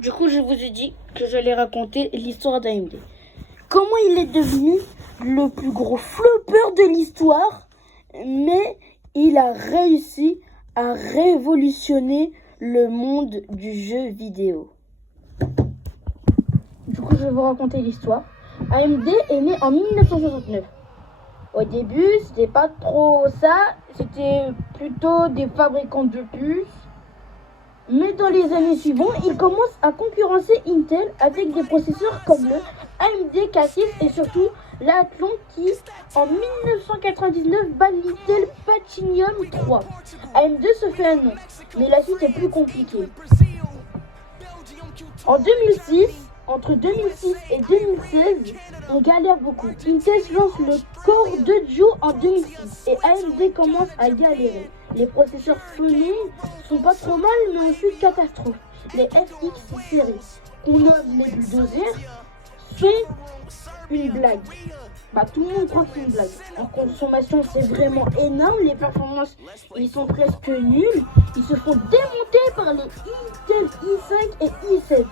Du coup, je vous ai dit que j'allais raconter l'histoire d'AMD. Comment il est devenu le plus gros flopper de l'histoire, mais il a réussi à révolutionner le monde du jeu vidéo. Du coup, je vais vous raconter l'histoire. AMD est né en 1969. Au début, c'était pas trop ça, c'était plutôt des fabricants de puces. Mais dans les années suivantes, il commence à concurrencer Intel avec des processeurs comme le AMD K6 et surtout l'Athlon qui, en 1999, bat l'Intel Palladium 3. AMD se fait un nom, mais la suite est plus compliquée. En 2006, entre 2006 et 2016, on galère beaucoup. Intel lance le Core 2 Duo en 2006 et AMD commence à galérer. Les processeurs Phoenix sont pas trop mal, mais ensuite catastrophe. Les FX séries, qu'on nomme les bulldozers, sont une blague. Tout le monde croit que c'est une blague. En consommation, c'est vraiment énorme. Les performances, ils sont presque nuls. Ils se font démonter par les Intel i5 et i7.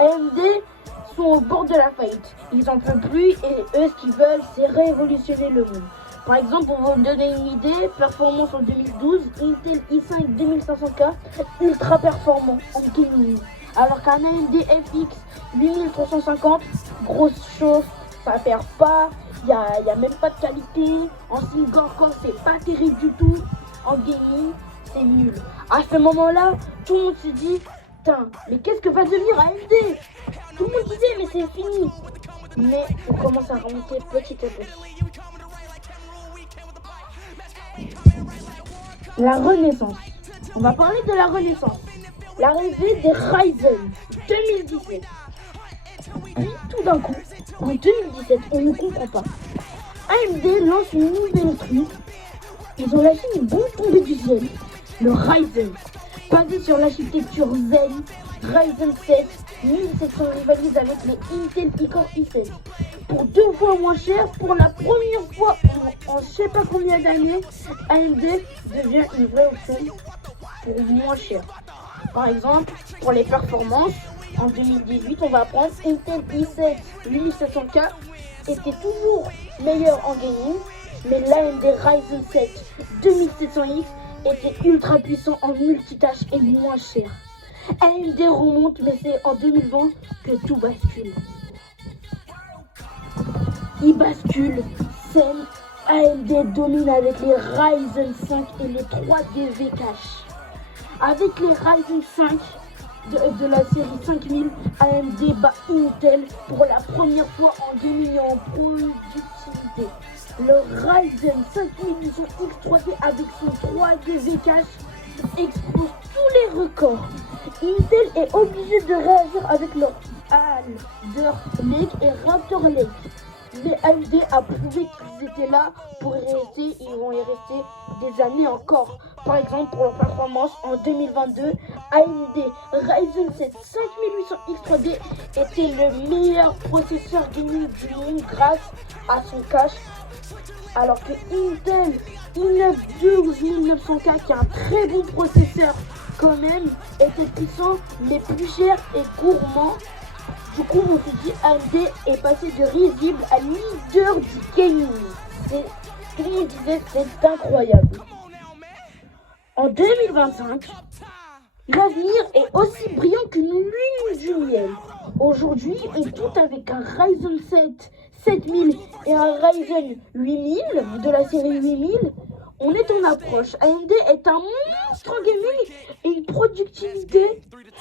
AMD sont au bord de la faillite. Ils en peuvent plus et eux, ce qu'ils veulent, c'est révolutionner le monde. Par exemple, pour vous donner une idée, performance en 2012, Intel i5 2500K, ultra performant en gaming. Alors qu'un AMD FX 8350, grosse chauffe, ça perd pas, il y a même pas de qualité. En single core, c'est pas terrible du tout. En gaming, c'est nul. À ce moment-là, tout le monde se dit, putain, mais qu'est-ce que va devenir AMD? Tout le monde disait, mais c'est fini. Mais on commence à remonter petit à petit. La renaissance. On va parler de la renaissance. L'arrivée des Ryzen 2017. Puis tout d'un coup, en 2017, on ne comprend pas. AMD lance une nouvelle truc. Ils ont lâché une bombe tombée du ciel. Le Ryzen, basé sur l'architecture Zen, Ryzen 7 1700 rivalise avec les Intel Core i7. Pour 2 fois moins cher, pour la première fois en je sais pas combien d'années, AMD devient une vraie option pour moins cher. Par exemple, pour les performances, en 2018, on va apprendre Intel i7 8700K était toujours meilleur en gaming, mais l'AMD Ryzen 7 2700X était ultra puissant en multitâche et moins cher. AMD remonte, mais c'est en 2020 que tout bascule. Il bascule, scène, AMD domine avec les Ryzen 5 et les 3D V-Cache. Avec les Ryzen 5 de la série 5000, AMD bat Intel pour la première fois en gaming et en productivité. Le Ryzen 5800X 3D avec son 3D V-Cache explose tous les records. Intel est obligé de réagir avec leur Alder Lake et Raptor Lake. Mais AMD a prouvé qu'ils étaient là pour y rester, ils vont y rester des années encore. Par exemple, pour leur performance en 2022, AMD Ryzen 7 5800X 3D était le meilleur processeur gaming du monde grâce à son cache. Alors que Intel i9 12900K, qui est un très bon processeur quand même, était puissant mais plus cher et gourmand. Du coup, on se dit AMD est passé de risible à leader du gaming. Tout le monde disait c'est incroyable. En 2025, l'avenir est aussi brillant qu'une lune du miel. Aujourd'hui, on tout avec un Ryzen 7 7000 et un Ryzen 8000 de la série 8000. On est en approche. AMD est un monstre en gaming et une productivité,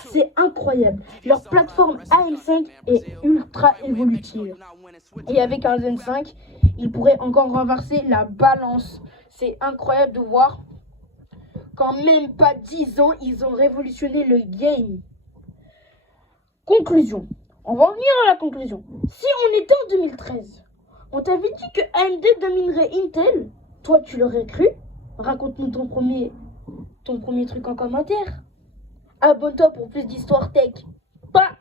c'est incroyable. Leur plateforme AM5 est ultra évolutive. Et avec un Zen 5, ils pourraient encore renverser la balance. C'est incroyable de voir qu'en même pas 10 ans, ils ont révolutionné le game. Conclusion. On va en venir à la conclusion. Si on était en 2013, on t'avait dit que AMD dominerait Intel, toi tu l'aurais cru? Raconte-nous ton premier truc en commentaire. Abonne-toi pour plus d'histoire tech. Pas